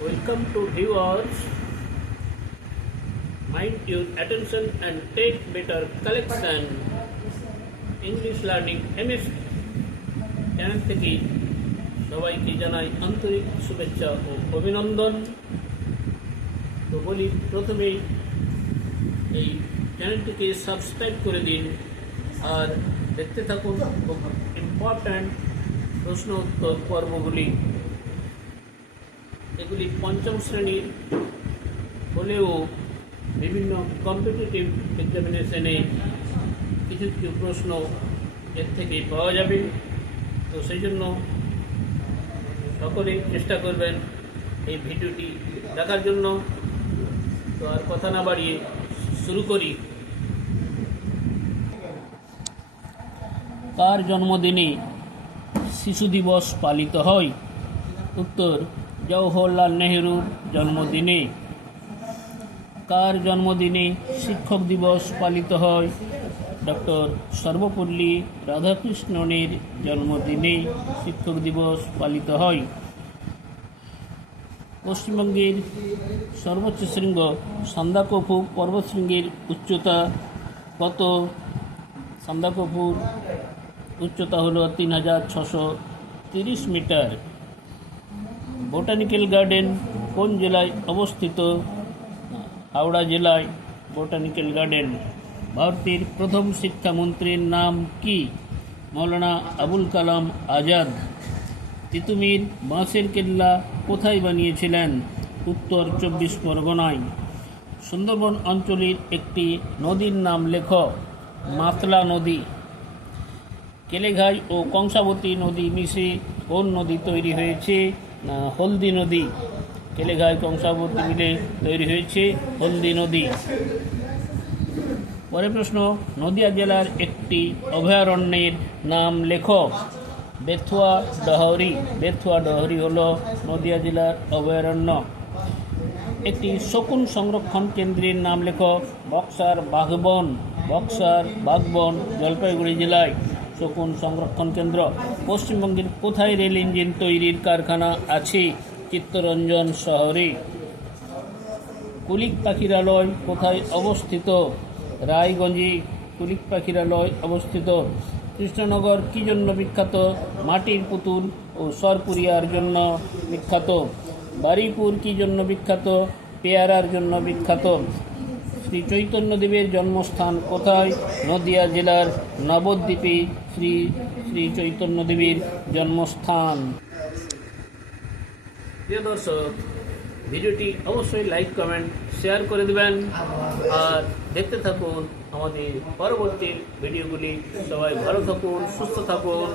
Welcome to viewers. Mind your attention and take better collection. English Learning MS channel থেকে সবাইকে জানাই আন্তরিক শুভেচ্ছা ও অভিনন্দন। তো বলি প্রথমেই এই চ্যানেলটিকে সাবস্ক্রাইব করে দিন আর দেখতে থাকুন খুব ইম্পর্ট্যান্ট প্রশ্ন উত্তর পর্বগুলি। এগুলি পঞ্চম শ্রেণীর হলেও বিভিন্ন কম্পিটিটিভ এক্সামিনেশনে কিছু কিছু প্রশ্ন এর থেকে পাওয়া যাবে। তো সেই জন্য সকলেই চেষ্টা করবেন এই ভিডিওটি দেখার জন্য। তো আর কথা না বাড়িয়ে শুরু করি। কার জন্মদিনে শিশু দিবস পালিত হয়? উত্তর, জওহরলাল নেহরুর জন্মদিনে। কার জন্মদিনে শিক্ষক দিবস পালিত হয়? ডক্টর সর্বপল্লী রাধাকৃষ্ণনের জন্মদিনে শিক্ষক দিবস পালিত হয়। পশ্চিমবঙ্গের সর্বোচ্চ শৃঙ্গ সান্দাকফু পর্বতশৃঙ্গের উচ্চতা কত? সান্দাকফুর উচ্চতা হলো 3630 মিটার। বোটানিক্যাল গার্ডেন কোন জেলায় অবস্থিত? হাওড়া জেলায় বোটানিক্যাল গার্ডেন। ভারতের প্রথম শিক্ষামন্ত্রীর নাম কি? মৌলানা আবুল কালাম আজাদ। তিতুমির বাঁশের কেল্লা কোথায় বানিয়েছিলেন? উত্তর 24 পরগনায়। সুন্দরবন অঞ্চলের একটি নদীর নাম লেখ। মাতলা নদী। কেলেঘাই ও কংসাবতী নদী মিশে কোন নদী তৈরি হয়েছে? হলদি নদী। কেলেঘাই কংসাবতী মিলে তৈরি হয়েছে হলদি নদী। পরের প্রশ্ন, নদিয়া জেলার একটি অভয়ারণ্যের নাম লেখ। বেথুয়া ডহরি। বেথুয়া ডহরি হল নদিয়া জেলার অভয়ারণ্য। একটি শকুন সংরক্ষণ কেন্দ্রের নাম লেখ। বক্সার বাঘবন। বক্সার বাঘবন জলপাইগুড়ি জেলায় শকুন সংরক্ষণ কেন্দ্র। পশ্চিমবঙ্গের কোথায় রেল ইঞ্জিন তৈরির কারখানা আছে? চিত্তরঞ্জন শহরে। কুলিক পাখিরালয় কোথায় অবস্থিত? রায়গঞ্জে কুলিক পাখিরালয় অবস্থিত। কৃষ্ণনগর কী জন্য বিখ্যাত? মাটির পুতুল ও সরপুরিয়ার জন্য বিখ্যাত। বারুইপুর কী জন্য বিখ্যাত? পেয়ারার জন্য বিখ্যাত। শ্রী চৈতন্যদেবের জন্মস্থান কোথায়? নদিয়া জেলার নবদ্বীপে শ্রী শ্রী চৈতন্যদেবের জন্মস্থান। প্রিয় দর্শক, ভিডিওটি অবশ্যই লাইক কমেন্ট শেয়ার করে দেবেন আর দেখতে থাকুন আমাদের পরবর্তী ভিডিওগুলি। সবাই ভালো থাকুন, সুস্থ থাকুন।